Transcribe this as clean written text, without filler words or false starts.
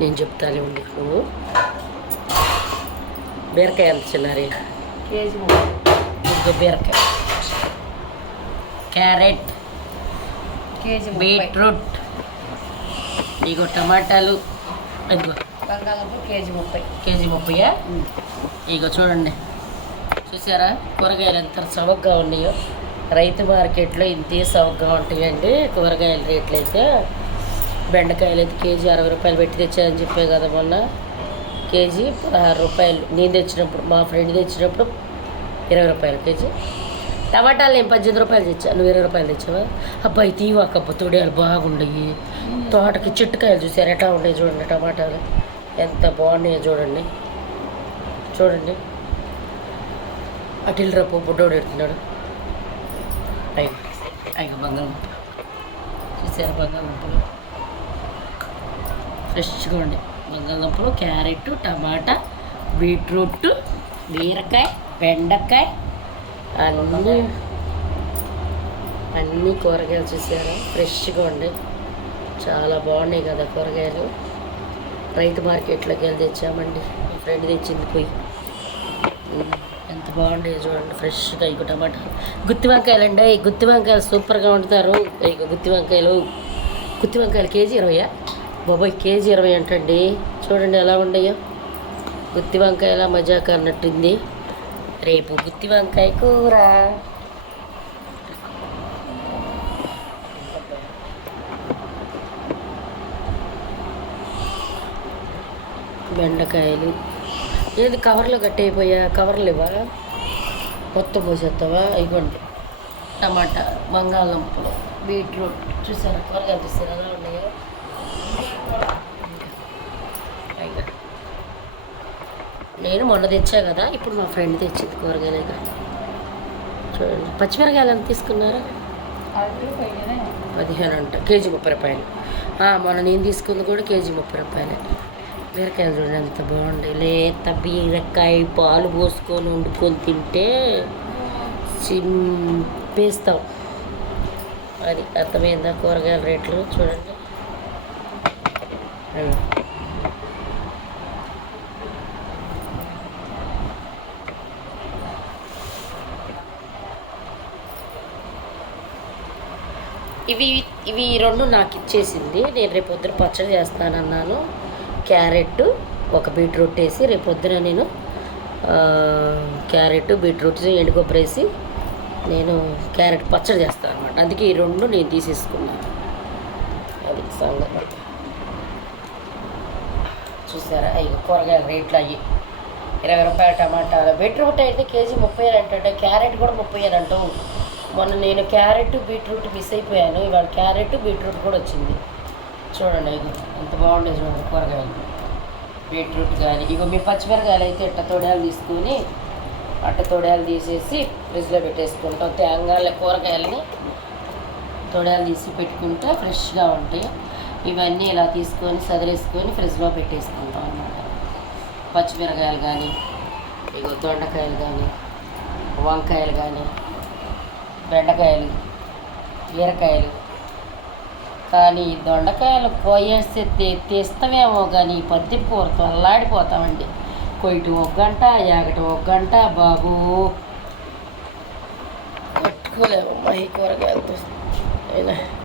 నేను చెప్తాను ఉండి నువ్వు బీరకాయ ఎంత చిన్నారి కేజీ ఇంకో బీరకాయ, క్యారెట్, కేజీ బీట్రూట్, ఇగో టమాటాలు, ఇదిగో బంగాళదుంప కేజీ 30. కేజీ 30. ఇగో చూడండి, చూసారా కూరగాయలు ఎంత చవకగా ఉన్నాయో. రైతు మార్కెట్లో ఇంతే చవకగా ఉంటాయండి కూరగాయల రేట్లు అయితే. బెండకాయలు అయితే కేజీ 60 రూపాయలు పెట్టి తెచ్చాయని చెప్పే కదా మొన్న. కేజీ 16 రూపాయలు నేను తెచ్చినప్పుడు, మా ఫ్రెండ్ తెచ్చినప్పుడు 20 రూపాయలు కేజీ. టమాటాలు నేను 18 రూపాయలు తెచ్చా, నువ్వు 20 రూపాయలు తెచ్చావా? అబ్బాయి తీవాకబ్బా, తొడియాలు బాగుండయి. తోటకి చెట్టుకాయలు చూసారు ఎట్లా ఉన్నాయి చూడండి, టమాటాలు ఎంత బాగున్నాయో చూడండి. చూడండి అటు రేపు బుడ్డోడు ఎడుతున్నాడు. అయ్యి బంగాళదుంప చూసారు, బంగాళదుంపలు ఫ్రెష్గా ఉండే బంగాళదుంపలు, క్యారెట్, టమాటా, బీట్రూట్, బీరకాయ, బెండకాయ, అన్నీ కూరగాయలు చూసారా ఫ్రెష్గా ఉండే. చాలా బాగున్నాయి కదా కూరగాయలు. రైతు మార్కెట్లోకి వెళ్ళి తెచ్చామండి, మా ఫ్రెండ్ తెచ్చింది పోయి. ఎంత బాగుండేది చూడండి ఫ్రెష్గా. ఇక టమాటాలు, గుత్తి వంకాయలు అండి, గుత్తి వంకాయలు సూపర్గా వండుతారు. ఇక గుత్తి వంకాయలు కేజీ 20. బాబాయ్ కేజీ 20 అంటండి. చూడండి ఎలా ఉండయో. గుత్తి వంకాయల మజాక అన్నట్టుంది. రేపు గుత్తి వంకాయ కూర. బెండకాయలు ఏది కవర్లో కట్టయిపోయా, కవర్లు ఇవ్వా మొత్తం పోసేస్తావా? ఇవ్వండి. టమాటా, బంగాళదుంపలు, బీట్రూట్ చూసారా కూరగాయలు చూసారా ఎలా ఉన్నాయో. నేను మొన్న తెచ్చా కదా, ఇప్పుడు మా ఫ్రెండ్ తెచ్చింది కూరగాయలు. చూడండి పచ్చిమిరకాయలు ఎంత తీసుకున్నారా? 15 అంట, కేజీ 30 రూపాయలు. మొన్న నేను తీసుకుంది కూడా కేజీ 30 రూపాయలే. బీరకాయలు చూడండి ఎంత బాగుండే. లేత బీరకాయ పాలు పోసుకొని వండుకొని తింటే చింపేస్తాం. అది అర్థమైందా కూరగాయల రేట్లు చూడండి. ఇవి రెండు నాకు ఇచ్చేసింది. నేను రేపు పొద్దున పచ్చడి చేస్తానన్నాను. క్యారెట్, ఒక బీట్రూట్ వేసి రేపు పొద్దున నేను క్యారెట్, బీట్రూట్, ఎండుకొబ్బరి వేసి నేను క్యారెట్ పచ్చడి చేస్తాను అనమాట. అందుకే ఈ రెండు నేను తీసేసుకున్నాను. అది సంగతి. చూసారా ఇక కూరగాయల రేట్లు అయ్యి 20 రూపాయలు టమాటాలు. బీట్రూట్ అయితే కేజీ 30 అంటే, క్యారెట్ కూడా 30 అంటావు. మొన్న నేను క్యారెట్, బీట్రూట్ మిస్ అయిపోయాను. ఇవాళ క్యారెట్, బీట్రూట్ కూడా వచ్చింది. చూడండి ఇగో ఎంత బాగుండేది చూడండి కూరగాయలు. బీట్రూట్ కానీ ఇగో మీ పచ్చిమిరకాయలు అయితే ఇట్ట తొడియాలు తీసుకొని తొడియాలు తీసేసి ఫ్రిడ్జ్లో పెట్టేసుకుంటాం. తేంగాల కూరగాయలని తొడియాలు తీసి పెట్టుకుంటే ఫ్రెష్గా ఉంటాయి. ఇవన్నీ ఇలా తీసుకొని సదిరేసుకొని ఫ్రిడ్జ్లో పెట్టేసుకుంటాం అన్నమాట. పచ్చిమిరకాయలు కానీ ఇగో దొండకాయలు కానీ వంకాయలు కానీ బెండకాయలు బీరకాయలు. కానీ దొండకాయలు పోయేస్తే తీస్తామేమో కానీ ఈ పత్తి కూరతో అల్లాడిపోతామండి. కొయ్యటం 1 గంట, యాగటం 1 గంట. బాబు పట్టుకోలేము ఈ కూరగాయలతో అయినా.